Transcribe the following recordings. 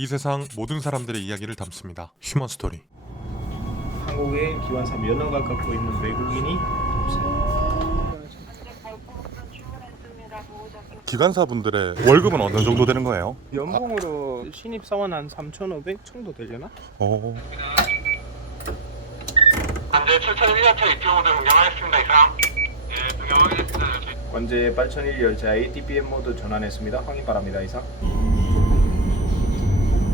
이 세상 모든 사람들의 이야기를 담습니다. 휴먼 스토리. 한국에 기관사 면허가 갖고 있는 외국인이 없어요. 기관사분들의 월급은 어느 정도 되는 거예요? 연봉으로 신입사원 한 3,500 정도 되려나? 현재 7,1열차 입주 모드 변경하겠습니다. 이상. 예, 변경 확인했습니다. 관제 8,001 열차 ATPM 모드 전환했습니다. 확인 바랍니다. 이상.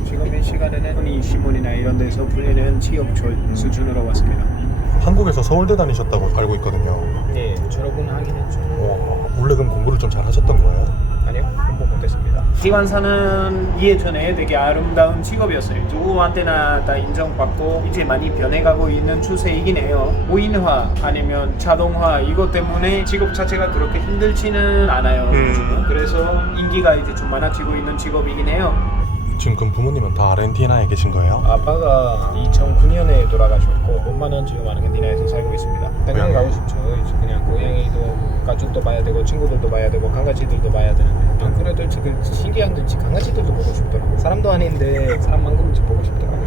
지금 이 시간에는 흔히 신문이나 이런 데서 불리는 취업철 수준으로 왔습니다. 한국에서 서울대 다니셨다고 알고 있거든요. 네, 졸업은 하긴 했죠. 원래 그럼 공부를 좀 잘 하셨던 거예요? 아니요, 공부 못했습니다. 기관사는 예전에 되게 아름다운 직업이었어요. 누구한테나 다 인정받고 이제 많이 변해가고 있는 추세이긴 해요. 무인화 아니면 자동화 이것 때문에 직업 자체가 그렇게 힘들지는 않아요. 요즘은. 그래서 인기가 이제 좀 많아지고 있는 직업이긴 해요. 지금 그럼 부모님은 다 아르헨티나에 계신 거예요? 아빠가 2009년에 돌아가셨고 엄마는 지금 아르헨티나에서 살고 있습니다. 당연히 가고 싶죠. 이제 그냥 고양이도 가족도 봐야 되고 친구들도 봐야 되고 강아지들도 봐야 되는데 안 그래도 지금 신기한 듯이 강아지들도 보고 싶더라고. 사람도 아닌데 사람만큼 보고 싶더라고.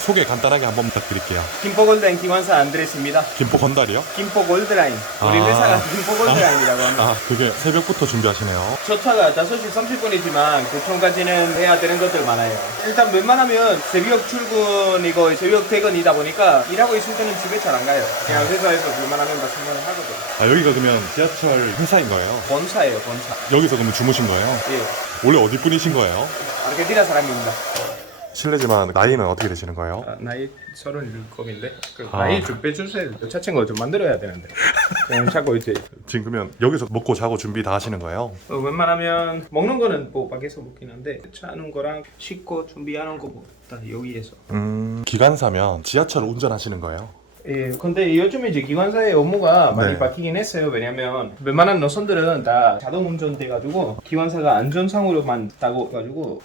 소개 간단하게 한번 부탁드릴게요. 김포골드라인 기관사 안드레스입니다. 김포 건달이요? 김포골드라인. 우리 아. 회사가 김포골드라인이라고 합니다. 아, 그게 새벽부터 준비하시네요. 저 차가 5시 30분이지만 교통까지는 해야 되는 것들 많아요. 일단 웬만하면 새벽 출근이고 새벽 퇴근이다 보니까 일하고 있을 때는 집에 잘 안 가요. 그냥 회사에서 웬만하면 다 생각을 하거든요. 아, 여기가 그러면 지하철 회사인 거예요? 본사예요, 본사. 여기서 그러면 주무신 거예요? 예, 원래 어디 분이신 거예요? 아르헨티나 사람입니다. 실례지만 나이는 어떻게 되시는 거예요? 나이 37인데 나이 좀 빼주세요. 여자친구 좀 만들어야 되는데 그냥 자꾸 이제 지금 그러면 여기서 먹고 자고 준비 다 하시는 거예요? 웬만하면 먹는 거는 뭐 밖에서 먹긴 한데 차는 거랑 씻고 준비하는 거 뭐 다 여기에서. 기관사면 지하철 운전하시는 거예요? 예, 근데 요즘에 이제 기관사의 업무가 많이 네. 바뀌긴 했어요. 왜냐면 웬만한 노선들은 다 자동 운전 돼가지고 기관사가 안전상으로만 따고 가지고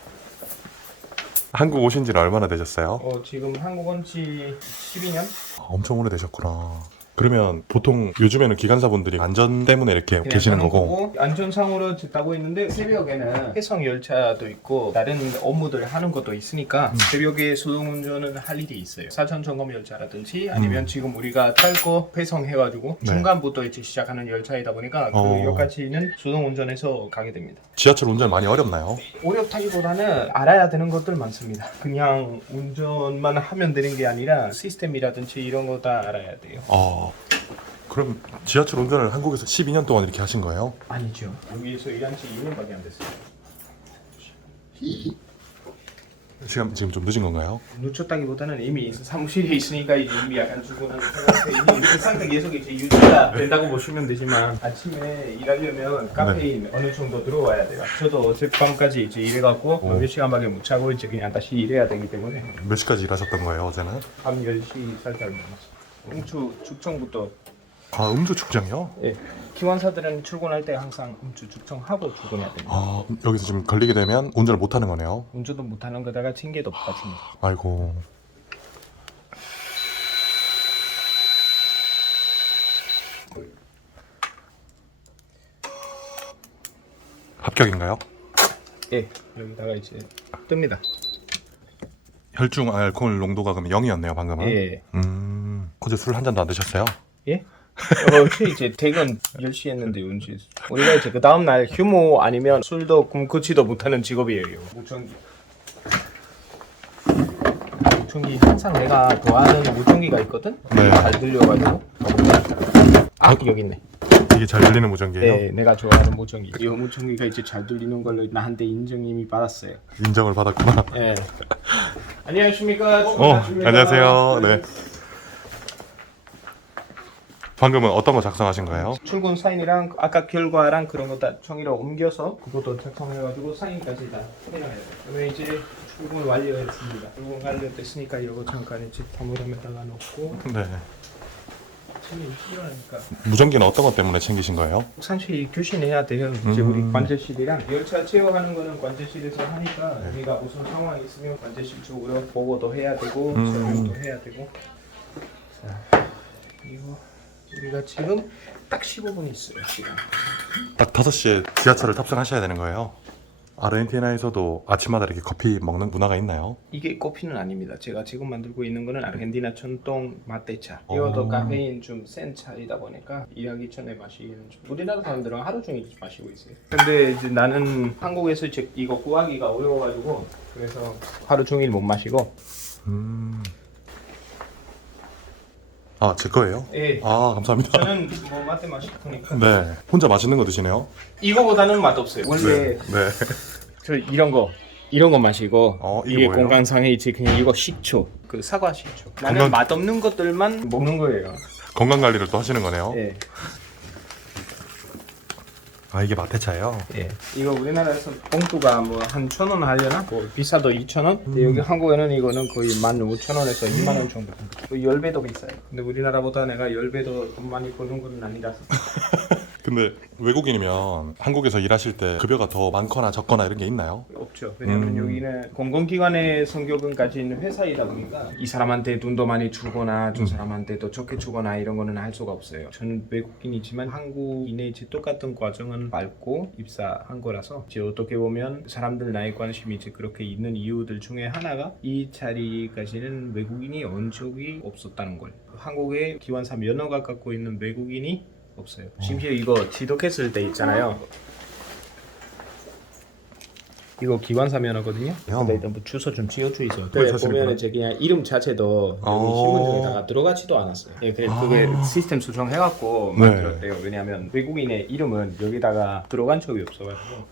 한국 오신 지는 얼마나 되셨어요? 지금 한국 온 지 12년? 엄청 오래 되셨구나. 그러면 보통 요즘에는 기관사분들이 안전 때문에 이렇게 그냥 계시는 하는 거고 안전상으로 따고 있는데 새벽에는 해성 열차도 있고 다른 업무들 하는 것도 있으니까 새벽에 수동운전은 할 일이 있어요. 사전 점검 열차라든지 아니면 지금 우리가 탈거 배송해가지고 네. 중간부터 이제 시작하는 열차이다 보니까 그 여기까지는 수동운전해서 가게 됩니다. 지하철 운전 많이 어렵나요? 어렵다기보다는 알아야 되는 것들 많습니다. 그냥 운전만 하면 되는 게 아니라 시스템이라든지 이런 거 다 알아야 돼요. 그럼 지하철 운전을 한국에서 12년 동안 이렇게 하신 거예요? 아니죠. 여기에서 일한 지 2년밖에 안 됐어요. 시간 지금 좀 늦은 건가요? 놓쳤다기보다는 이미 사무실에 있으니까 이미 약간 출근하는 상태. 이미 그 상태 계속 이제 유지가 된다고 보시면 되지만 아침에 일하려면 카페인 어느 정도 들어와야 돼요. 저도 어젯밤까지 이제 일해갖고 몇 시간밖에 못 자고 이제 그냥 다시 일해야 되기 때문에 몇 시까지 일하셨던 거예요, 어제는? 밤 10시 살짝 넘었어요. 음주 축청부터. 음주 측정이요? 예. 기관사들은 출근할 때 항상 음주 측정하고 출근해야 됩니다. 여기서 지금 걸리게 되면 운전을 못 하는 거네요? 운전도 못하는 거다가 징계도 받습니다. 아이고. 합격인가요? 예. 여기다가 이제 뜹니다. 혈중 알코올 농도가 그럼 0이었네요, 방금은? 예. 어제 술 한 잔도 안 드셨어요? 예? 어제 이제 퇴근 10시 했는데 언제 우리가 이제 그 다음날 휴무 아니면 술도 굶고치도 못하는 직업이에요. 무청기 항상 내가 좋아하는 무청기가 있거든? 네. 잘 들려가지고 여기 있네. 이게 잘 들리는 무전기예요? 네, 내가 좋아하는 무청기. 이 무청기가 이제 잘 들리는 걸로 나한테 인정 이미 받았어요. 인정을 받았구나. 네. 안녕하십니까? 안녕하세요. 네. 방금은 어떤 거 작성하신 거예요? 출근 사인이랑 아까 결과랑 그런 거 다 종이로 옮겨서 그것도 작성해가지고 사인까지 다 해놔야 돼요. 그러면 이제 출근 완료했습니다. 출근 완료됐으니까 이거 잠깐 이제 사무함에다가 놓고 네. 책이 필요하니까 무전기는 어떤 것 때문에 챙기신 거예요? 사실 교신해야 돼요. 이제 우리 관제실이랑 열차 체험하는 거는 관제실에서 하니까 우리가 무슨 상황이 있으면 관제실 쪽으로 보고도 해야 되고 설명도 해야 되고. 자, 이거 우리가 지금 딱 15분 있어요 시간. 딱 5시에 지하철을 탑승하셔야 되는 거예요. 아르헨티나에서도 아침마다 이렇게 커피 먹는 문화가 있나요? 이게 커피는 아닙니다. 제가 지금 만들고 있는 거는 아르헨티나 전통 마테차. 이것도 카페인 좀 센 차이다 보니까 일하기 전에 마시기는 좀 우리나라 사람들은 하루 종일 마시고 있어요. 근데 이제 나는 한국에서 이거 구하기가 어려워가지고 그래서 하루 종일 못 마시고. 아, 제 거예요? 예. 아, 감사합니다. 저는 뭐 마테 마시니까. 네, 혼자 맛있는 거 드시네요? 이거보다는 맛 없어요. 원래 네. 저 이런 거 마시고 이게 이게 뭐예요? 건강상에 있지. 그냥 이거 식초, 그 사과 식초. 나는 건강- 맛없는 것들만 먹는 거예요. 건강 관리를 또 하시는 거네요? 예. 아, 이게 마테차예요? 예. 이거 우리나라에서 봉투가 뭐 한 1,000원 하려나? 뭐 비싸도 2,000원? 근데 여기 한국에는 이거는 거의 15,000원에서 2만원 정도. 10배도 비싸요. 근데 우리나라보다 내가 10배도 돈 많이 버는 건 아니라서. 근데 외국인이면 한국에서 일하실 때 급여가 더 많거나 적거나 이런 게 있나요? 없죠. 왜냐면 여기는 공공기관의 성격은 가진 회사이다 보니까 이 사람한테 돈도 많이 주거나 저 사람한테 더 적게 주거나 이런 거는 할 수가 없어요. 저는 외국인이지만 한국인의 이제 똑같은 과정은 밟고 입사한 거라서 이제 어떻게 보면 사람들 나에 관심이 이제 그렇게 있는 이유들 중에 하나가 이 자리까지는 외국인이 온 적이 없었다는 거예요. 한국의 기관사 면허가 갖고 있는 외국인이 없어요. 심지어 이거 지독했을 때 있잖아요. 이거 기관사 면허거든요. 근데 일단 뭐 주소 좀 지어져 있어요. 왜 그래 사실은 보면 이제 그냥 이름 자체도 여기 신분증에다가 들어가지도 않았어요. 예, 그래 그게 시스템 수정해갖고 네. 만들었대요. 왜냐하면 외국인의 이름은 여기다가 들어간 적이 없어가지고.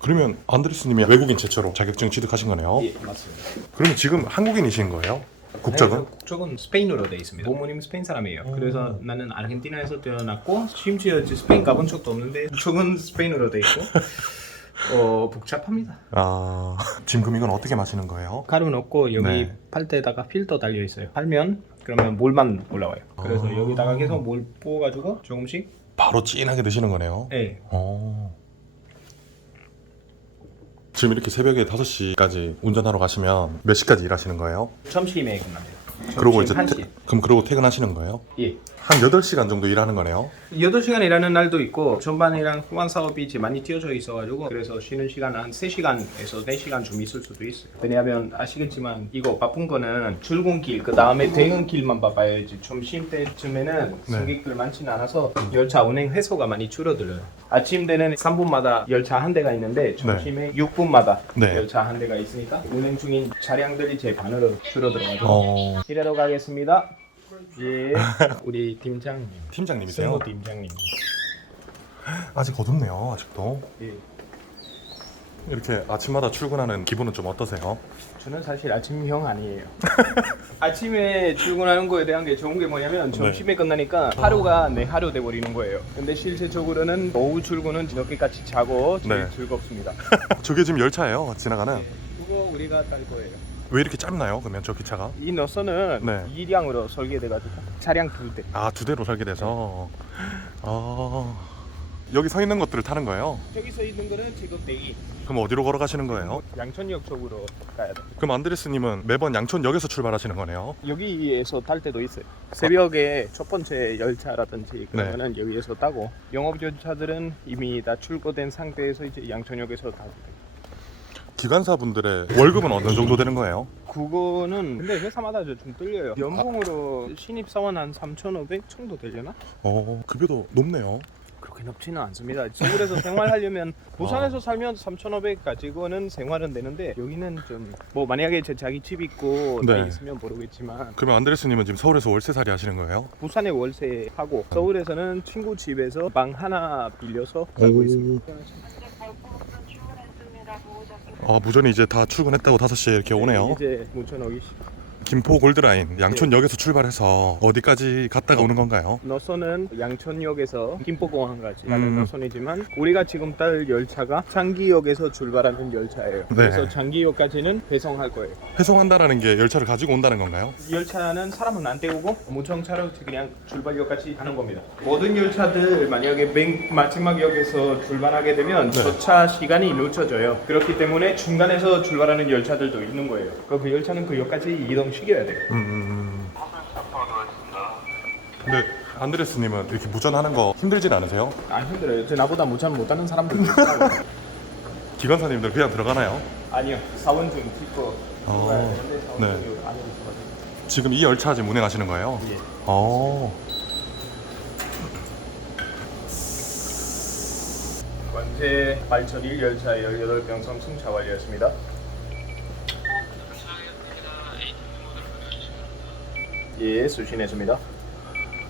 그러면 안드레스님이 외국인 최초로 자격증 취득하신 거네요? 예, 맞습니다. 그러면 지금 한국인이신 거예요? 국적은? 네, 국적은 스페인으로 돼 있습니다. 부모님 스페인 사람이에요. 그래서 나는 아르헨티나에서 태어났고 심지어 이제 스페인 가본 적도 없는데 국적은 스페인으로 돼 있고 복잡합니다. 아, 지금 이건 어떻게 마시는 거예요? 가루 넣고 여기 네. 팔 때다가 필터 달려 있어요. 팔면 그러면 몰만 올라와요. 그래서 여기다가 계속 몰 부어가지고 조금씩. 바로 진하게 드시는 거네요? 네. 지금 이렇게 새벽에 5시까지 운전하러 가시면 몇 시까지 일하시는 거예요? 점심에 끝납니다. 그러고 이제 점심 1시. 그럼 그러고 퇴근하시는 거예요? 예. 한 8시간 정도 일하는 거네요? 8시간 일하는 날도 있고 전반이랑 후반 사업이 이제 많이 띄어져 있어가지고 그래서 쉬는 시간 한 3시간에서 4시간 좀 있을 수도 있어요. 왜냐하면 아시겠지만 이거 바쁜 거는 출근길 그 다음에 퇴근길만 바빠요. 이제 점심 때쯤에는 승객들 많지는 않아서 열차 운행 횟수가 많이 줄어들어요. 아침 때는 3분마다 열차 한 대가 있는데 점심에 6분마다 네. 열차 한 대가 있으니까 운행 중인 차량들이 제 반으로 줄어들어가지고 일하러 가겠습니다. 예, 우리 팀장님. 팀장님이세요? 승호 팀장님. 아직 어둡네요, 아직도. 예. 이렇게 아침마다 출근하는 기분은 좀 어떠세요? 저는 사실 아침형 아니에요. 아침에 출근하는 거에 대한 게 좋은 게 뭐냐면 점심에 끝나니까 하루가 내 하루 돼버리는 거예요. 근데 실제적으로는 오후 출근은 늦게까지 자고 제일 네. 즐겁습니다. 저게 지금 열차예요, 지나가는. 그거 우리가 딸 거예요. 왜 이렇게 짧나요, 그러면 저 기차가? 이 노선은 네. 2량으로 설계돼가지고 차량 2대. 아, 2대로 설계돼서. 여기 서 있는 것들을 타는 거예요? 저기서 있는 거는 지금 대기. 그럼 어디로 걸어가시는 거예요? 양천역 쪽으로 가야 돼. 그럼 안드레스님은 매번 양촌역에서 출발하시는 거네요? 여기에서 탈 때도 있어요. 새벽에 첫 번째 열차라든지 그런 거는 여기에서 타고 영업 열차들은 이미 다 출고된 상태에서 이제 양천역에서 타고 돼요. 기관사분들의 월급은 어느 정도 되는 거예요? 그거는 근데 회사마다 좀 틀려요. 연봉으로 신입사원 한 3,500 정도 되려나? 급여도 높네요. 그렇게 높지는 않습니다. 서울에서 생활하려면 부산에서 살면 3,500 가지고는 생활은 되는데 여기는 좀 뭐 만약에 제 자기 집 있고 다 네. 있으면 모르겠지만 그러면 안드레스님은 지금 서울에서 월세살이 하시는 거예요? 부산에 월세 하고 서울에서는 친구 집에서 방 하나 빌려서 살고 있습니다. 무전이 이제 다 출근했다고 5시에 이렇게 오네요. 이제 무천오기 김포 골드라인 양촌역에서 출발해서 어디까지 갔다가 오는 건가요? 노선은 양천역에서 김포공항까지 가는 노선이지만 우리가 지금 탈 열차가 장기역에서 출발하는 열차예요. 그래서 장기역까지는 배송할 거예요. 회송한다라는 게 열차를 가지고 온다는 건가요? 열차는 사람은 안 태우고 무청차로 그냥 출발역까지 가는 겁니다. 모든 열차들 만약에 맨 마지막 역에서 출발하게 되면 도착 시간이 늦춰져요. 그렇기 때문에 중간에서 출발하는 열차들도 있는 거예요. 그 열차는 그 역까지 이동시켜야 돼요. 근데 안드레스님은 이렇게 무전하는 거 힘들진 않으세요? 안 힘들어요. 나보다 무전 못하는 사람들도 있어요. 기관사님들 그냥 들어가나요? 아니요. 사원 중 뒷거 어, 네. 네. 지금 이 열차 지금 운행하시는 거예요? 예. 관제 발전 1열차 18병성 승차 완료했습니다. 예, 수신했습니다.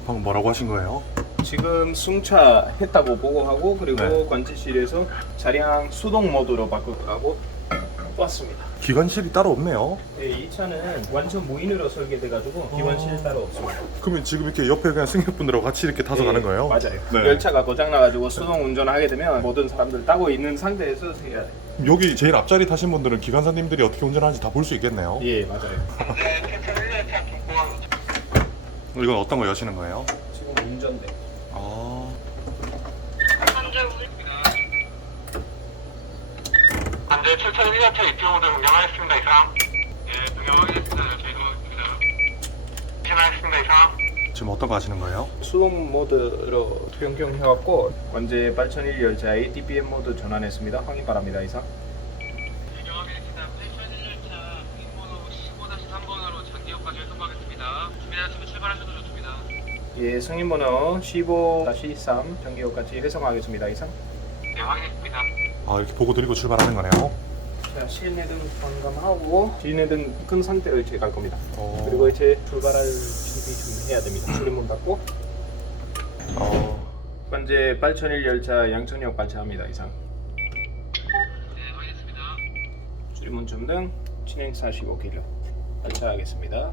방금 뭐라고 하신 거예요? 지금 승차했다고 보고하고 그리고 네. 관제실에서 차량 수동 모드로 바꾸라고 왔습니다. 기관실이 따로 없네요. 네, 이 차는 완전 무인으로 설계돼가지고 기관실 따로 없습니다. 그러면 지금 이렇게 옆에 그냥 승객분들하고 같이 이렇게 타서 가는 거예요? 맞아요. 네. 열차가 고장나가지고 수동 운전하게 되면 모든 사람들 따고 있는 상태에서 해야 돼요. 여기 제일 앞자리 타신 분들은 기관사님들이 어떻게 운전하는지 다 볼 수 있겠네요. 예, 맞아요. 네, 철철 1열차 중공. 이건 어떤 거 여시는 거예요? 지금 운전대. 아, 관제 철철 1열차 입주 모드 변경하겠습니다. 이상. 예, 변경 확인했습니다. 열차 이동하겠습니다. 진행하겠습니다. 이상. 지금 어떤 거 하시는 거예요? 수동 모드로 변경해갖고 관제 발전 1열차의 DPM 모드 전환했습니다. 확인 바랍니다. 이상. 변경 확인했습니다. 81열차 승인번호 15-3번으로 장기역까지 회송하겠습니다. 준비되었으면 출발하셔도 좋습니다. 예, 승인번호 15-3 전기역까지 회송하겠습니다. 이상. 네, 확인했습니다. 아, 이렇게 보고 드리고 출발하는 거네요. 자, 시내등 반감하고 시내등 끈 상태로 이제 갈 겁니다. 어. 그리고 이제 출발할 준비 좀 해야 됩니다. 출입문 닫고 관제 발전 1열차 양천역 발차합니다. 이상. 네, 확인했습니다. 출입문 점등 진행 45km 발차하겠습니다.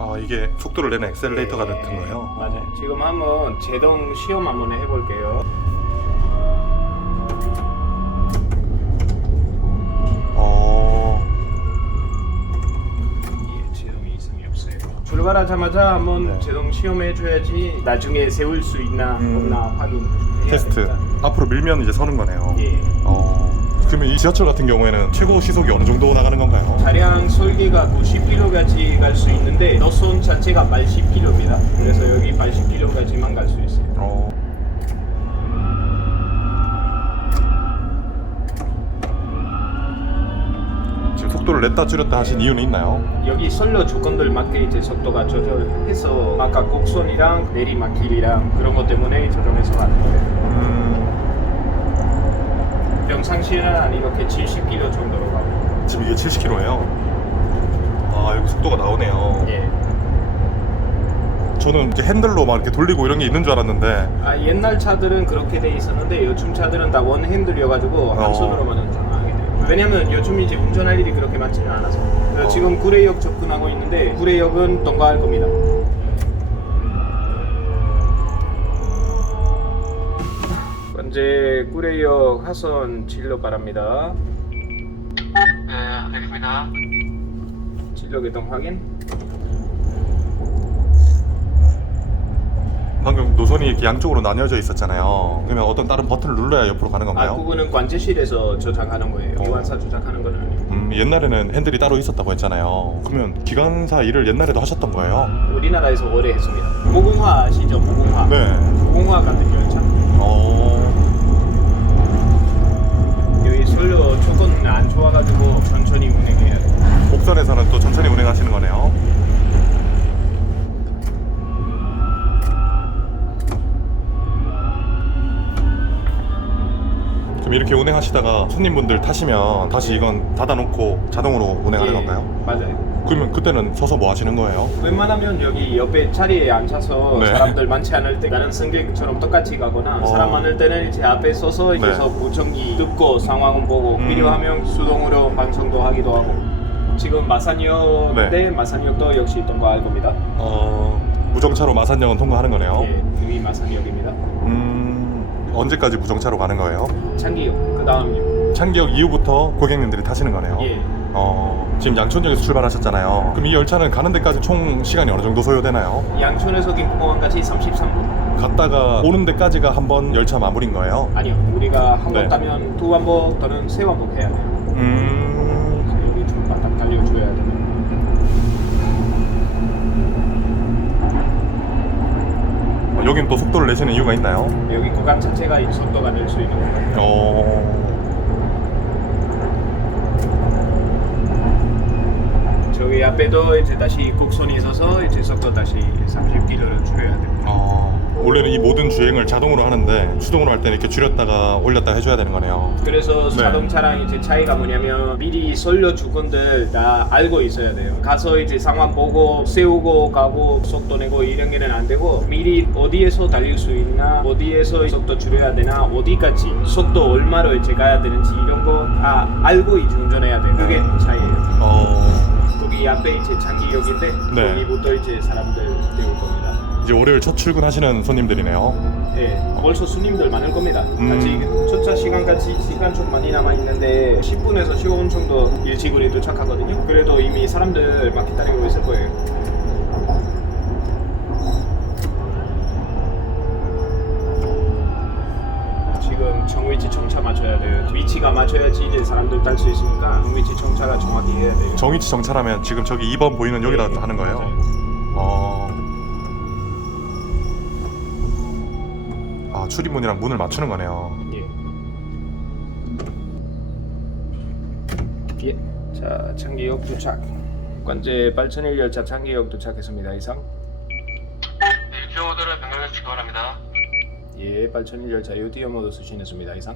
아, 이게 속도를 내는 엑셀레이터가 네, 같은 거예요? 맞아요. 지금 한번 제동 시험 한번 해볼게요. 예, 제동이 이상이 없어요. 출발하자마자 한번 네. 제동 시험해줘야지 나중에 세울 수 있나 없나 확인. 테스트. 앞으로 밀면 이제 서는 거네요. 예. 그러면 이 지하철 같은 경우에는 최고 시속이 어느 정도 나가는 건가요? 차량 설계가 90km까지 갈 수 있는데 노선 자체가 80km입니다. 그래서 여기 80km까지만 갈 수 있어요. 지금 속도를 냈다 줄였다 하신 이유는 있나요? 여기 선로 조건들 맞게 이제 속도가 조절해서 아까 곡선이랑 내리막길이랑 그런 것 때문에 조정해서 가는 거예요. 평상시에는 한 이렇게 70km 정도로 가고. 지금 이게 70km예요. 아, 여기 속도가 나오네요. 예. 저는 이제 핸들로 막 이렇게 돌리고 이런 게 있는 줄 알았는데. 아, 옛날 차들은 그렇게 돼 있었는데 요즘 차들은 다 원 핸들이어가지고 한 손으로만 운전하게 돼요. 왜냐면 요즘 이제 운전할 일이 그렇게 많지는 않아서. 그래서 지금 구례역 접근하고 있는데 구례역은 통과할 겁니다. 현재 구례역 하선 진로 바랍니다. 네, 알겠습니다. 진로 개통 확인. 방금 노선이 이렇게 양쪽으로 나뉘어져 있었잖아요. 그러면 어떤 다른 버튼을 눌러야 옆으로 가는 아, 건가요? 그거는 관제실에서 조작하는 거예요. 기관사 조작하는 건 아니에요. 옛날에는 핸들이 따로 있었다고 했잖아요. 그러면 기관사 일을 옛날에도 하셨던 거예요? 우리나라에서 오래 했습니다. 무궁화 아시죠? 무궁화. 네. 무궁화 같은 열차. 여기 선로 조건 안 좋아가지고 천천히 운행해야 돼요. 곡선에서는 또 천천히 운행하시는 거네요. 그럼 이렇게 운행하시다가 손님분들 타시면 다시 이건 닫아놓고 자동으로 운행하는 건가요? 맞아요. 그러면 그때는 서서 뭐 하시는 거예요? 웬만하면 여기 옆에 자리에 앉아서 네. 사람들 많지 않을 때 나는 승객처럼 똑같이 가거나 사람 많을 때는 이제 앞에 서서 이제 네. 무전기 듣고 상황은 보고 필요하면 수동으로 방송도 하기도 하고. 지금 마산역인데 네. 마산역도 역시 통과할 겁니다. 무정차로 마산역은 통과하는 거네요. 예, 여기 마산역입니다. 언제까지 무정차로 가는 거예요? 창기역, 그 다음역. 창기역 이후부터 고객님들이 타시는 거네요. 예. 지금 양천역에서 출발하셨잖아요. 그럼 이 열차는 가는 데까지 총 시간이 어느 정도 소요되나요? 양천에서 김포공항까지 33분. 갔다가 오는 데까지가 한 번 열차 마무리인 거예요? 아니요, 우리가 한 번 네. 따면 두 반복 또는 세 반복 해야 돼요. 그래서 여기 좀 바닥 달려줘야 돼요. 여긴 또 속도를 내시는 이유가 있나요? 여기 구간 자체가 이 속도가 낼 수 있는 거예요. 저기 앞에도 이제 다시 곡선이 있어서 이제 속도 다시 30km를 줄여야 됩니다. 원래는 이 모든 주행을 자동으로 하는데 수동으로 할 때는 이렇게 줄였다가 올렸다 해줘야 되는 거네요. 그래서 네. 자동차랑 이제 차이가 뭐냐면 미리 설려줄 건들 다 알고 있어야 돼요. 가서 이제 상황 보고 세우고 가고 속도 내고 이런 게는 안 되고 미리 어디에서 달릴 수 있나, 어디에서 속도 줄여야 되나, 어디까지 속도 얼마로 이제 가야 되는지 이런 거 다 알고 이제 운전해야 돼요. 그게 차이예요. 거기 앞에 이제 장기역인데 네. 거기부터 이제 사람들 내올 겁니다. 이제 월요일 첫 출근하시는 손님들이네요. 네, 벌써 손님들 많을 겁니다. 아직 주차 시간까지 시간 좀 많이 남아 있는데 10분에서 15분 정도 일찍 우리 도착하거든요. 그래도 이미 사람들 막 기다리고 있을 거예요. 지금 정위치 정차 맞춰야 돼요. 위치가 맞춰야지 이제 사람들 딸 수 있으니까 정위치 정차가 정확히 해야 돼요. 정위치 정차라면 지금 저기 2번 보이는 여기다 하는 거예요? 출입문이랑 문을 맞추는 거네요. 예. 자, 창계역 도착. 관제 발천일 열차 창계역 도착했습니다. 이상. 입주 모드를 변경해 주시기 바랍니다. 예, 발천일 열차 유티어 모드 수신했습니다. 이상.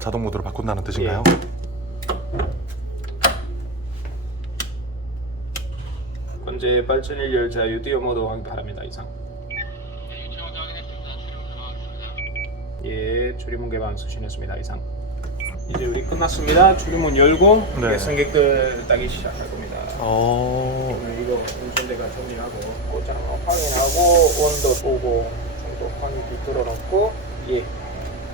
자동 모드로 바꾼다는 뜻인가요? 관제 발천일 열차 유티어 모드 확인 바랍니다. 이상. 입주 모드 확인했습니다. 출입문 들어가겠습니다. 예, 출입문 개방 수신했습니다. 이상. 이제 우리 끝났습니다. 출입문 열고 네. 승객들 따기 시작할 겁니다. 오늘 이거 운전대가 정리하고 고장 확인하고 온도 보고 정도 확인 뚫어놓고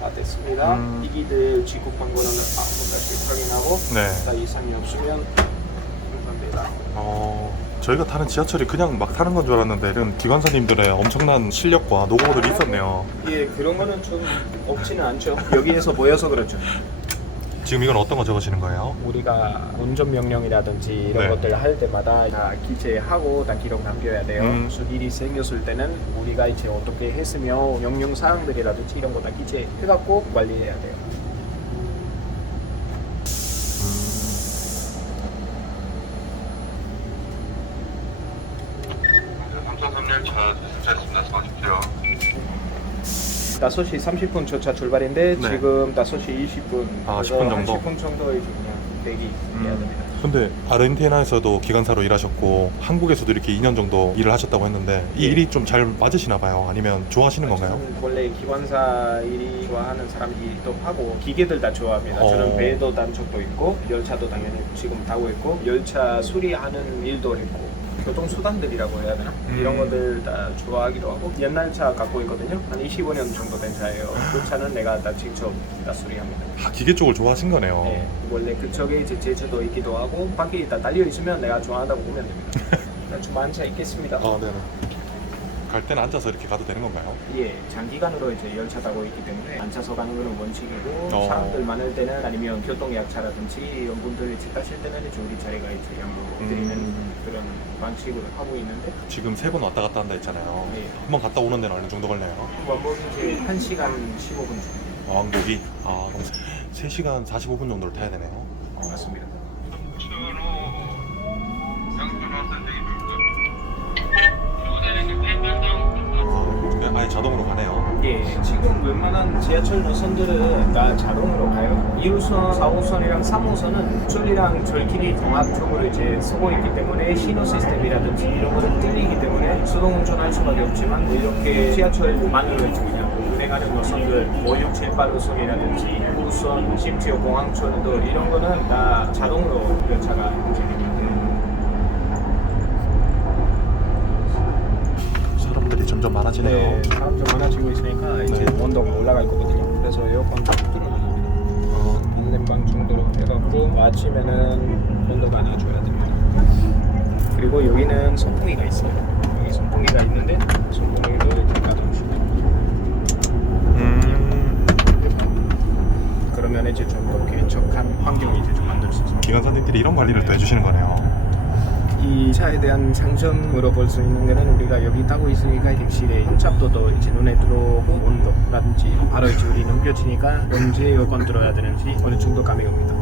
다 됐습니다. 이기들 직구 광고는 한번 다시 확인하고 네. 다 이상이 없으면 감사합니다. 저희가 타는 지하철이 그냥 막 타는 건 줄 알았는데 이런 기관사님들의 엄청난 실력과 노고들이 있었네요. 예, 그런 거는 좀 없지는 않죠. 여기에서 보여서 그렇죠. 지금 이건 어떤 거 적으시는 거예요? 우리가 운전 명령이라든지 이런 네. 것들 할 때마다 다 기재하고 다 기록 남겨야 돼요. 무슨 일이 생겼을 때는 우리가 이제 어떻게 했으며 명령 사항들이라든지 이런 거 다 기재해갖고 관리해야 돼요. 삼성 3열차 도착했습니다. 수고하십시오. 5시 30분 저차 출발인데 네. 지금 5시 20분 10분 정도? 10분 정도 이제 그냥 대기해야 됩니다. 근데 아르헨티나에서도 기관사로 일하셨고 한국에서도 이렇게 2년 정도 일을 하셨다고 했는데 이 일이 좀 잘 맞으시나 봐요? 아니면 좋아하시는 건가요? 저는 원래 기관사 일이 좋아하는 사람이기도 하고 기계들 다 좋아합니다. 저는 배도 탄 적도 있고 열차도 당연히 지금 타고 있고 열차 수리하는 일도 했고 교통수단들이라고 해야 되나? 이런 것들 다 좋아하기도 하고 옛날 차 갖고 있거든요. 한 25년 정도 된 차예요. 그 차는 내가 다 직접 다 수리합니다. 기계 쪽을 좋아하신 거네요. 네, 원래 그쪽에 이제 제주도 있기도 하고 바퀴 다 달려 있으면 내가 좋아한다고 보면 됩니다. 좀 앉아 있겠습니다. 네네. 갈 때는 앉아서 이렇게 가도 되는 건가요? 예, 장기간으로 이제 열차 타고 있기 때문에 앉아서 가는 거는 원칙이고 사람들 많을 때는 아니면 교통약차라든지 이런 분들이 집 타실 때는 이제 우리 자리가 이제 양보드리는 그런 방식으로 하고 있는데 지금 3번 왔다 갔다 한다 했잖아요. 예. 한번 갔다 오는 데는 어느 정도 걸려요? 왕복 이제 1시간 15분 정도 왕복이? 그럼 3시간 45분 정도를 타야 되네요. 맞습니다. 그냥 아예 자동으로 가네요. 예, 지금 웬만한 지하철 노선들은 다 자동으로 가요. 2호선, 4호선이랑 3호선은 줄이랑 절길이 종합적으로 이제 서고 있기 때문에 신호 시스템이라든지 이런 거는 틀리기 때문에 수동 운전할 수밖에 없지만 이렇게 지하철만으로 그냥 운행하는 노선들 5, 6, 7, 8호선이라든지 9호선, 심지어 공항철도 이런 거는 다 자동으로 열차가 움직입니다. 사람들이 점점 많아지네요. 네, 사람 좀 많아지고 있으니까 이제 온도가 올라갈 거거든요. 그래서 에어컨 좀 들어주고 반대방 정도로 해갖고 아침에는 온도가 낮춰야 됩니다. 그리고 여기는 선풍기가 있어요. 여기 선풍기가 있는데 선풍기도 이렇게 가둬주시면 그러면 이제 좀 더 쾌적한 환경이 이제 좀 만들 수 있어요. 기관사님들이 이런 관리를 또 해주시는 거네요. 이 열차에 대한 장점으로 볼 수 있는 거는 우리가 여기 타고 있으니까 객실에 혼잡도도 이제 눈에 들어오고 온도라든지 바로 이제 우리 넘겨지니까 언제 에어컨 들어야 되는지 어느 정도 감이 옵니다.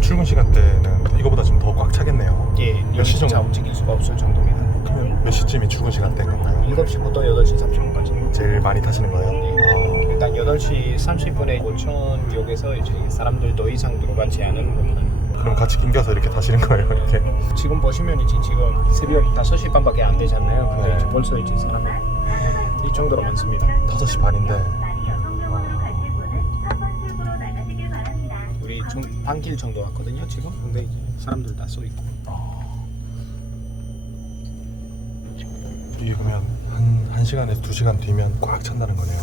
출근 시간대는 이거보다 좀 더 꽉 차겠네요. 예, 몇 시 정도? 열차 움직일 수가 없을 정도입니다. 그러면 몇 시쯤이 출근 시간대인 건가요? 7시부터 8시 30분까지. 제일 많이 타시는 거예요? 일단 8시 30분에 오천역에서 이제 사람들 더 이상 들어가지 않은 부분은 그럼 같이 낑겨서 이렇게 타시는 거예요, 이렇게? 지금 보시면 이제 지금 새벽 5시 반밖에 안 되잖아요. 근데 네. 이제 벌써 이제 사람이 이 정도로 많습니다. 5시 반인데 우리 좀 반길 정도 왔거든요 지금. 근데 이제 사람들 다 써 있고. 이게 그러면 한 시간에서 2시간 뒤면 꽉 찬다는 거네요.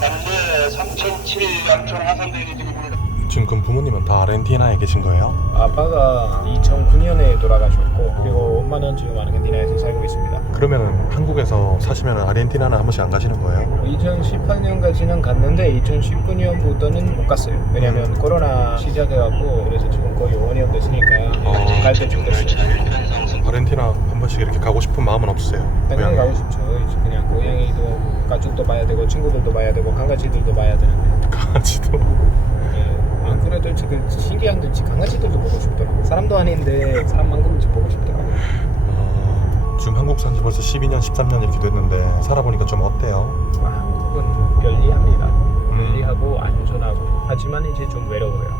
현재 3007 양천 화산대기 중입니다. 지금 그럼 부모님은 다 아르헨티나에 계신 거예요? 아빠가 2009년에 돌아가셨고 그리고 엄마는 지금 아르헨티나에서 살고 있습니다. 그러면 한국에서 사시면 아르헨티나는 한 번씩 안 가시는 거예요? 2018년까지는 갔는데 2019년부터는 못 갔어요. 왜냐면 코로나 시작해갖고 그래서 지금 거의 5년 됐으니까 갈 때 좀 됐어요. 아르헨티나 한 번씩 이렇게 가고 싶은 마음은 없으세요? 당연히 가고 싶죠. 이제 그냥 고양이도 가족도 봐야 되고 친구들도 봐야 되고 강아지들도 봐야 되는데 강아지도 안 그래도 지금 신기한 듯이 강아지들도 보고 싶더라고. 사람도 아닌데 사람만큼 보고 싶더라고. 지금 한국 산지 벌써 12년, 13년 이렇게 됐는데 살아보니까 좀 어때요? 한국은 편리합니다. 편리하고 안전하고 하지만 이제 좀 외로워요.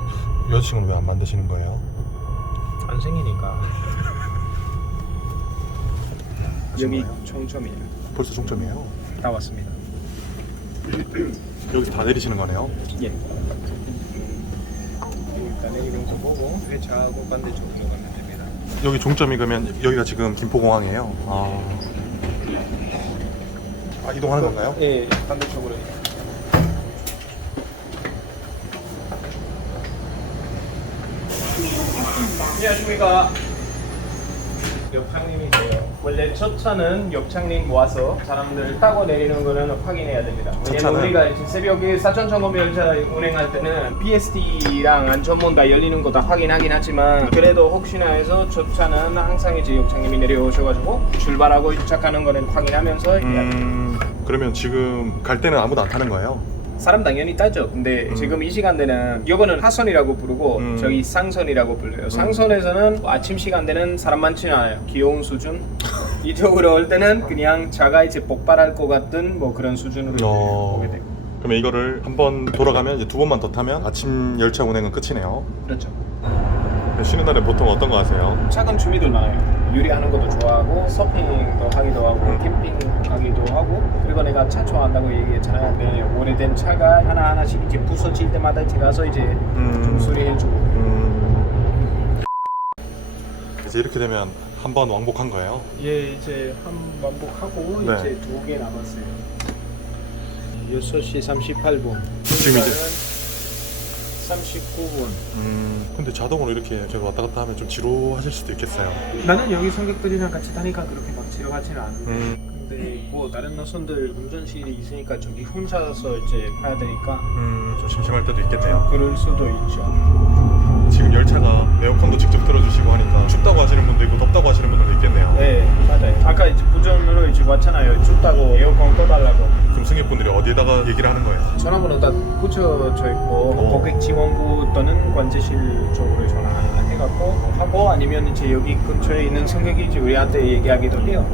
여자친구는 왜 안 만드시는 거예요? 안 생기니까. 여기 총점이에요. 벌써 종점이에요? 다 왔습니다. 여기 다 내리시는 거네요? 예. 일단 내리는 거 보고 회차하고 반대쪽으로 가면 됩니다. 여기 종점이 그러면 여기가 지금 김포공항이에요? 이동하는 건가요? 예, 반대쪽으로. 안녕하십니까. 역창님이세요. 원래 첫 차는 역창님 와서 사람들 타고 내리는 거는 확인해야 됩니다. 왜냐면 차는? 우리가 이제 새벽에 사전 점검 열차 운행할 때는 PST랑 안전문 다 열리는 거 다 확인하긴 하지만 그래도 혹시나 해서 첫 차는 항상 이제 역창님이 내려오셔가지고 출발하고 시작하는 거는 확인하면서 해야 돼요. 그러면 지금 갈 때는 아무도 안 타는 거예요? 사람 당연히 따죠. 근데 지금 이 시간대는 이거는 하선이라고 부르고 저기 상선이라고 불려요. 상선에서는 아침 시간대는 사람 많지는 않아요. 귀여운 수준. 이쪽으로 올 때는 그냥 차가 이제 폭발할 것 같은 뭐 그런 수준으로 보게 되고. 그러면 이거를 한 번 돌아가면 이제 2번만 더 타면 아침 열차 운행은 끝이네요. 그렇죠. 쉬는 날에 보통 어떤 거 하세요? 작은 취미들 많아요. 요리하는 것도 좋아하고 서핑도 하기도 하고 캠핑 가기도 하고 그리고 내가 차 좋아한다고 얘기했잖아요. 네, 오래된 차가 하나하나씩 이제 부서질 때마다 제가 가서 이제 좀 수리해주고. 이제 이렇게 되면 한 번 왕복한 거예요? 예, 이제 한 반복하고 네. 이제 2개 남았어요. 6시 38분. 지금 이제 39분. 근데 자동으로 이렇게 저기 왔다 갔다 하면 좀 지루하실 수도 있겠어요. 나는 여기 승객들이랑 같이 타니까 그렇게 막 지루하지는 않은데 근데 뭐 다른 노선들 운전실이 있으니까 저기 혼자서 이제 봐야 되니까 좀 심심할 때도 있겠네요. 그럴 수도 있죠. 지금 열차가 에어컨도 직접 틀어주시고 하니까 춥다고 하시는 분도 있고 덥다고 하시는 분들도 있겠네요. 네, 맞아요. 아까 이제 부전으로 이제 왔잖아요. 춥다고 에어컨 꺼달라고. 그럼 승객분들이 어디에다가 얘기를 하는 거예요? 전화번호 다 붙여져 있고 고객 지원부 또는 관제실 쪽으로 전화해갖고 하고 아니면 이제 여기 근처에 있는 승객이 이제 우리한테 얘기하기도 해요.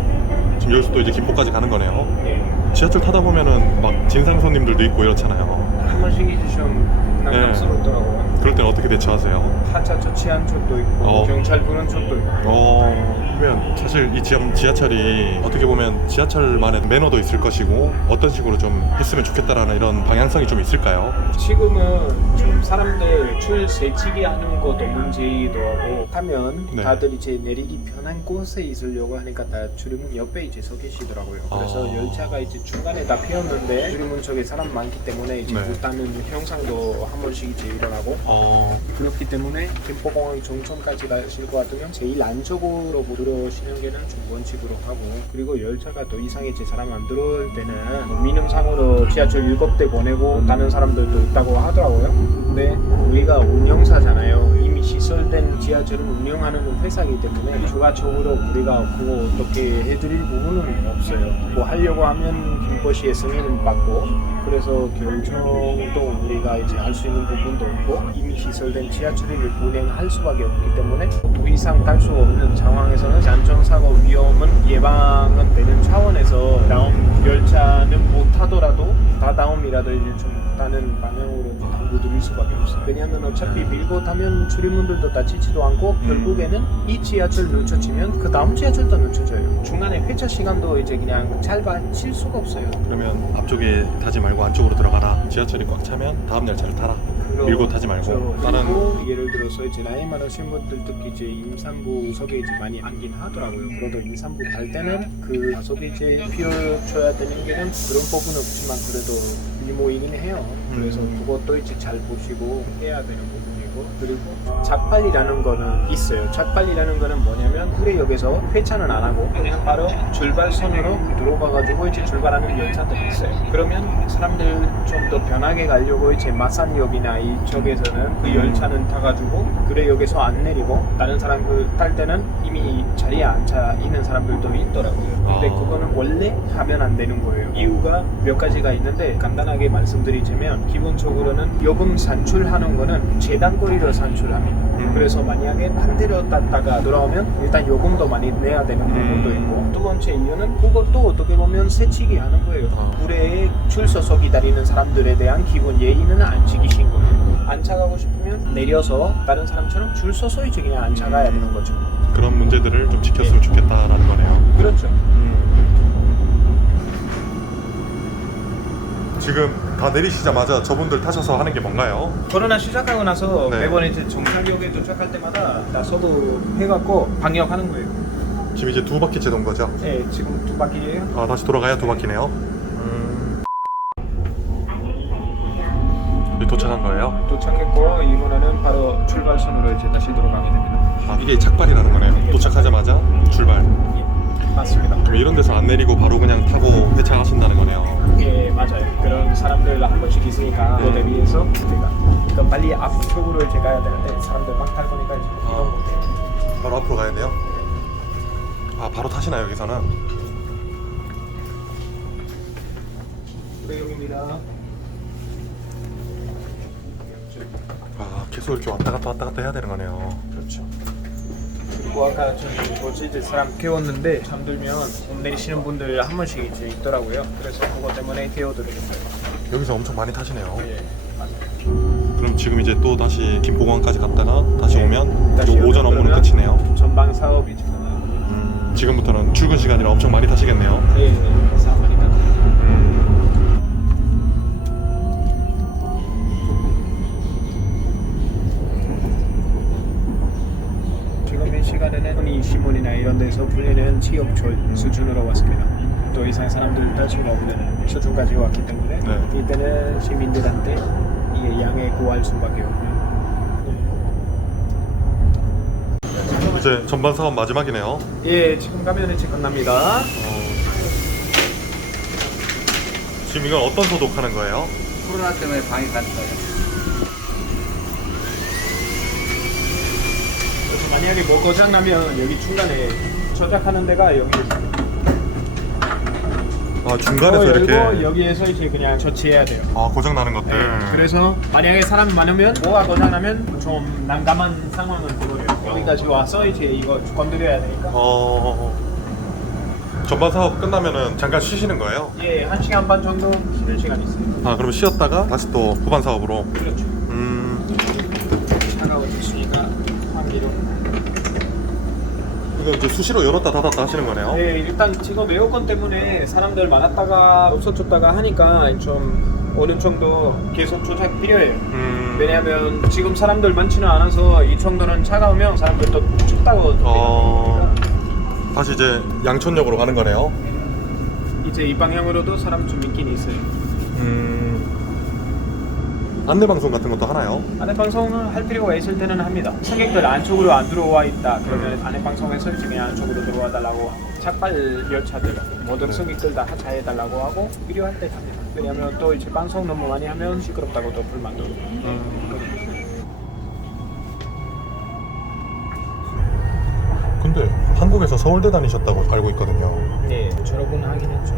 지금 여기서 또 이제 김포까지 가는 거네요. 예. 지하철 타다 보면은 막 진상 손님들도 있고 이렇잖아요. 한 번씩 이제 좀 난감스럽더라고요. 그럴 때는 어떻게 대처하세요? 하차 조치한 쪽도 있고 경찰 부는 쪽도 있고. 그러면 사실 이 지하철이 어떻게 보면 지하철만의 매너도 있을 것이고 어떤 식으로 좀 했으면 좋겠다라는 이런 방향성이 좀 있을까요? 지금은 좀 사람들 줄 세치기 하는 것도 문제이기도 하고 하면 네. 다들 이제 내리기 편한 곳에 있으려고 하니까 다 주름문 옆에 이제 서 계시더라고요. 그래서 열차가 이제 중간에 다 피었는데 주름문 쪽에 사람 많기 때문에 이제 네. 못타는 현상도 한 번씩 이제 일어나고 그렇기 때문에 김포공항 종점까지 가실 것 같으면 제일 안쪽으로 부르는 들어오시는 게는 좀 원칙으로 하고, 그리고 열차가 더 이상 이제 사람 안 들어올 때는 민음상으로 지하철 7대 보내고 다른 사람들도 있다고 하더라고요. 근데 우리가 운영사잖아요. 이미 시설된 지하철을 운영하는 회사이기 때문에 추가적으로 우리가 그거 어떻게 해드릴 부분은 없어요. 뭐 하려고 하면 김포시의 승인을 받고, 그래서 결정도 우리가 이제 할 수 있는 부분도 없고, 이미 시설된 지하철을 운행할 수밖에 없기 때문에 더 이상 갈 수 없는 상황에서는 안전사고 위험은 예방은 되는 차원에서 다음 열차는 못 타더라도 다다음이라도 이제 좀 다른 방향으로 당부 드릴 수밖에 없어요. 왜냐하면 어차피 밀고 타면 출입문들도 다치지도 않고 결국에는 이 지하철 놓쳐지면 그 다음 지하철도 놓쳐져요. 중간에 회차 시간도 이제 그냥 칠 수가 없어요. 그러면 앞쪽에 타지 말고 안쪽으로 들어가라. 지하철이 꽉 차면 다음 열차를 타라. 밀고 타지 말고. 그리고 예를 들어서 이제 나이 많으신 분들 특히 이제 임산부석에 이제 많이 앉긴 하더라고요. 그래도 임산부 갈 때는 그 좌석에 이제 비워줘야 되는 게는 그런 법은 없지만 그래도 일모이긴 해요. 그래서 그것도 이제 잘 보시고 해야 되는 부분이고, 그리고 작발이라는 거는 있어요. 작발이라는 거는 뭐냐면 구례역에서 회차는 안 하고 그냥 바로 출발선으로 들어가가지고 이제 출발하는 열차들이 있어요. 그러면 사람들 좀 더 편하게 가려고 이제 마산역이나 이쪽에서는 그 열차는 타가지고 구례역에서 안 내리고 다른 사람들 탈 때는 이미 자리에 앉아 있는 사람들도 있더라고요. 근데 그거는 원래 하면 안 되는 거예요. 이유가 몇 가지가 있는데 간단하게 말씀드리자면, 기본적으로는 요금 산출하는 거는 재단거리로 산출합니다. 그래서 만약에 반대로 땄다가 돌아오면 일단 요금도 많이 내야 되는 부분도 있고, 두 번째 이유는 그것도 어떻게 보면 새치기 하는 거예요. 구례에 줄 서서 기다리는 사람들에 대한 기본 예의는 안 지키신 거예요. 앉아 가고 싶으면 내려서 다른 사람처럼 줄 서서 이제 그냥 앉아 가야 되는 거죠. 그런 문제들을 좀 지켰으면 좋겠다라는 거네요. 그렇죠. 지금 다 내리시자마자 저분들 타셔서 하는 게 뭔가요? 코로나 시작하고 나서 네. 매번 이제 정착역에 도착할 때마다 다 서도 해갖고 방역하는 거예요. 지금 이제 2바퀴째 돈 거죠? 네, 지금 2바퀴예요. 아, 다시 돌아가야 2바퀴네요. 여기 도착한 거예요? 도착했고 이번에는 바로 출발선으로 이제 다시 돌아가게 됩니다. 아, 이게 착발이라는 거네요. 도착하자마자 출발. 맞습니다. 그럼 이런 데서 안 내리고 바로 그냥 타고 회차하신다는 거네요. 예, 맞아요. 그런 사람들 한 번씩 있으니까 그거 대비해서 제가 그럼 빨리 앞쪽으로 이제 가야 되는데 사람들 막 탈 거니까 이제 이런 못해요. 바로 앞으로 가야 돼요? 아, 바로 타시나요, 여기서는? 구례역입니다. 아, 계속 이렇게 왔다 갔다 해야 되는 거네요. 그렇죠. 그리고 아까 저기 뭐지 이제 사람 깨웠는데 잠들면 못 내리시는 분들 한 번씩 이제 있더라고요. 그래서 그거 때문에 깨워드리는 거예요. 여기서 엄청 많이 타시네요. 예, 맞아요. 그럼 지금 이제 또 다시 김포공항까지 갔다가 다시 네, 오면 다시 요 오전 업무는 그러면 끝이네요. 전방 사업이 지금 지금부터는 출근 시간이라 엄청 많이 타시겠네요. 네, 사업하니까. 지금 이 시간에는 흔히 신문이나 이런 데서 불리는 지역철 수준으로 왔습니다. 더 이상 사람들 탈 수가 없는 수준까지 왔기 때문에 네. 이때는 시민들한테 이게 양해 구할 수밖에 없고요. 이제 전반 사업 마지막이네요. 예, 지금 가면 이제 끝납니다. 지금 이건 어떤 소독하는 거예요? 코로나 때문에 방이 가는 거예요. 그래서 만약에 뭐 고장 나면 여기 중간에 저작하는 데가 여기 있어요. 아, 중간에서 열고 이렇게 여기에서 이제 그냥 조치해야 돼요. 아, 고장 나는 것들. 그래서 만약에 사람 많으면 뭐가 고장 나면 좀 난감한 상황은 그거예요. 여기까지 와서 이제 이거 건드려야 되니까. 전반 사업 끝나면은 잠깐 쉬시는 거예요? 예, 1시간 반 정도 쉬는 시간 있어요. 아, 그럼 쉬었다가 다시 또 후반 사업으로. 그렇죠. 차가 어디 있으니까 환기로. 이거 이제 수시로 열었다 닫았다 하시는 거네요? 네, 일단 지금 에어컨 때문에 사람들 많았다가 없어졌다가 하니까 좀 어느 정도 계속 조작 필요해요. 왜냐하면 지금 사람들 많지는 않아서 이 정도는 차가우면 사람들도 춥다고 다시 이제 양천역으로 가는 거네요. 이제 이 방향으로도 사람 좀 있긴 있어요. 안내 방송 같은 것도 하나요? 안내 방송을 할 필요가 있을 때는 합니다. 승객들 안쪽으로 안 들어와 있다. 그러면 안내 방송에서 이제 그냥 안쪽으로 들어와 달라고 착발 열차들 모든 승객들 다 하차해 달라고 하고 필요할 때 합니다. 왜냐하면 또 이제 방송 너무 많이 하면 시끄럽다고 또 불만도. 근데 한국에서 서울대 다니셨다고 알고 있거든요. 네, 졸업은 하긴 했죠.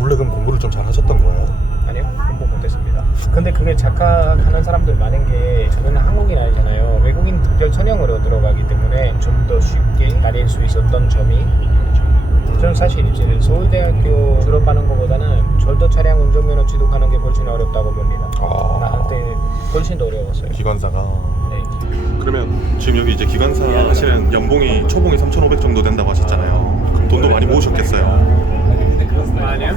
원래 그럼 공부를 좀 잘 하셨던 거예요? 아니요, 공부 못했습니다. 근데 그게 착각하는 사람들 많은 게 저는 한국인 아니잖아요. 외국인 특별 전형으로 들어가기 때문에 좀 더 쉽게 다닐 수 있었던 점이 저는 사실 이제 서울대학교 졸업하는 것보다는 절도 차량 운전면허 취득하는 게 훨씬 어렵다고 봅니다. 나한테 훨씬 더 어려웠어요. 기관사가. 네. 그러면 지금 여기 이제 기관사 하시는 연봉이 초봉이 3,500 정도 된다고 하셨잖아요. 그럼 돈도 많이 모으셨겠어요? 아니요.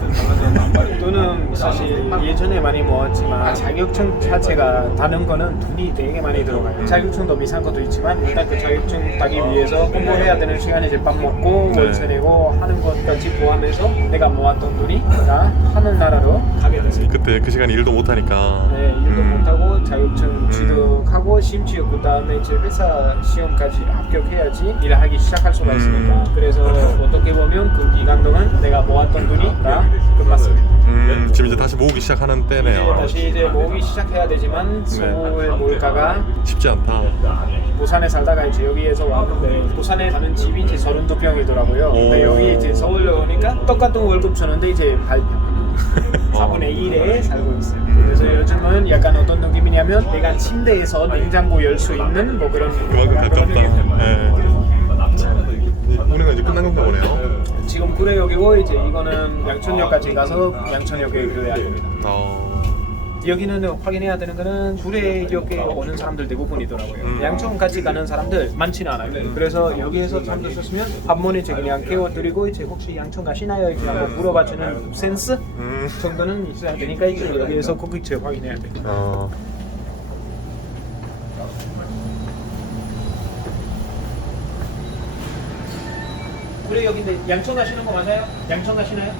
돈은 사실 예전에 많이 모았지만 자격증 자체가 다른 거는 돈이 되게 많이 들어가요. 자격증도 비싼 것도 있지만 일단 그 자격증 따기 위해서 공부해야 되는 시간에 이제 밥 먹고 월세 내고 하는 것까지 포함해서 내가 모았던 돈이 다 하늘나라로 가게 됐어요. 그때 그 시간에 일도 못 하니까. 네, 일도 못하고 자격증 취득하고 심지어 그 다음에 이제 회사 시험까지 합격해야지 일을 하기 시작할 수가 있으니까 그래서 어떻게 보면 그 기간 동안 내가 모았던 돈이 다 끝났습니다. 지금 이제 다시 모으기 시작하는 때네요. 다시 이제 모으기 시작해야 되지만 서울 물가가 쉽지 않다. 부산에 살다가 이제 여기에서 왔는데 부산에 사는 집이 이제 32평이더라고요. 근데 여기 이제 서울에 오니까 똑같은 월급 주는데 이제 8평 4분의 1에 살고 있어요. 그래서 요즘은 약간 어떤 느낌이냐면 내가 침대에서 냉장고 열 수 있는 뭐 그런 그만큼 가깝다. 네. 운행가 이제 끝난 건가 보네요. 지금 구례역이고 이제 이거는 양천역까지 가서 양천역에 그려야 됩니다. 여기는 확인해야 되는 거는 구례역에 오는 사람들 대부분이더라고요. 양천까지 가는 사람들 많지는 않아요. 그래서 여기에서 잠드셨으면 한번 이제 그냥 깨워드리고 이제 혹시 양천 가시나요? 이렇게 한번 물어봐주는 센스 정도는 있어야 되니까 이제 여기에서 꼭 이제 확인해야 돼요. 구례역인데 양천 가시는 거 맞아요? 양천 가시나요?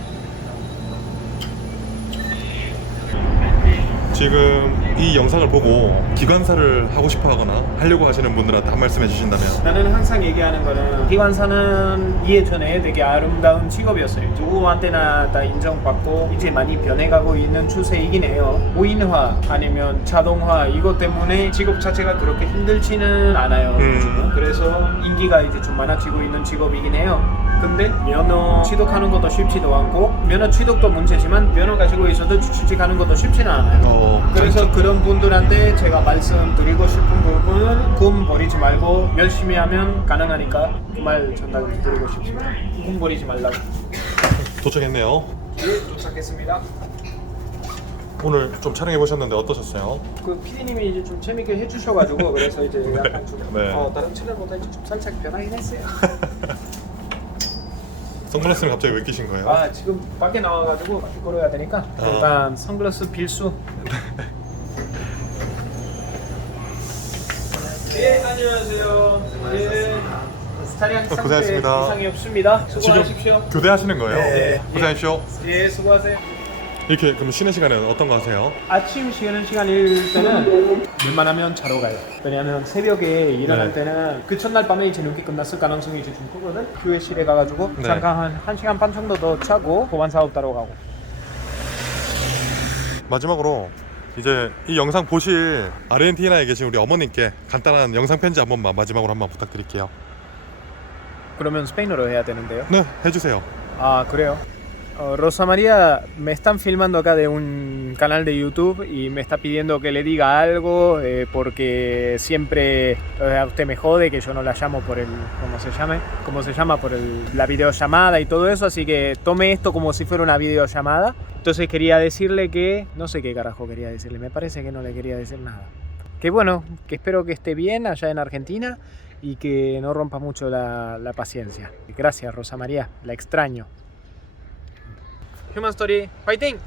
지금 이 영상을 보고 기관사를 하고 싶어 하거나 하려고 하시는 분들한테 한 말씀 해주신다면? 나는 항상 얘기하는 거는 기관사는 예전에 되게 아름다운 직업이었어요. 누구한테나 다 인정받고 이제 많이 변해가고 있는 추세이긴 해요. 무인화 아니면 자동화 이것 때문에 직업 자체가 그렇게 힘들지는 않아요. 요즘은. 그래서 인기가 이제 좀 많아지고 있는 직업이긴 해요. 근데 면허 취득하는 것도 쉽지도 않고 면허 취득도 문제지만 면허 가지고 있어도 취직하는 것도 쉽지는 않아요. 그래서 그런 분들한테 제가 말씀드리고 싶은 부분은 금 버리지 말고 열심히 하면 가능하니까 그 말 전달드리고 싶습니다. 금 버리지 말라고. 도착했네요. 예, 도착했습니다. 오늘 좀 촬영해 보셨는데 어떠셨어요? 그 PD님이 이제 좀 재밌게 해주셔가지고 그래서 이제 약간 좀 네. 다른 채널보다 이제 좀 살짝 변하긴 했어요. 선글라스를 갑자기 왜 끼신 거예요? 아 지금 밖에 나와가지고 바퀴 걸어야 되니까 일단 선글라스 필수. 네 안녕하세요. 예. 차량 상태 고생하셨습니다. 이상이 없습니다. 수고하십시오. 지금 교대하시는 거예요? 네. 고생하십시오. 예 수고하세요. 이렇게 그럼 쉬는 시간에는 어떤 거 하세요? 아침 쉬는 시간일 때는 웬만하면 자러 가요. 왜냐하면 새벽에 일어날 네. 때는 그 첫날 밤에 이제 눈이 끝났을 가능성이 이제 좀 크거든. 교회실에 가가지고 네. 잠깐 한 1시간 반 정도 더 자고 보관 사업 따러 가고. 마지막으로 이제 이 영상 보실 아르헨티나에 계신 우리 어머님께 간단한 영상 편지 한 번만 마지막으로 한번 부탁드릴게요. 그러면 스페인어로 해야 되는데요. 네, 해주세요. Ah, creo. Rosa María, me están filmando acá de un canal de YouTube y me está pidiendo que le diga algo porque siempre a usted me jode que yo no la llamo por el, ¿cómo se llama? Por la videollamada y todo eso, así que tome esto como si fuera una videollamada. Entonces quería decirle que, no sé qué carajo quería decirle, me parece que no le quería decir nada. Que bueno, que espero que esté bien allá en Argentina y que no rompa mucho la paciencia. Gracias Rosa María, la extraño. Human Story, fighting!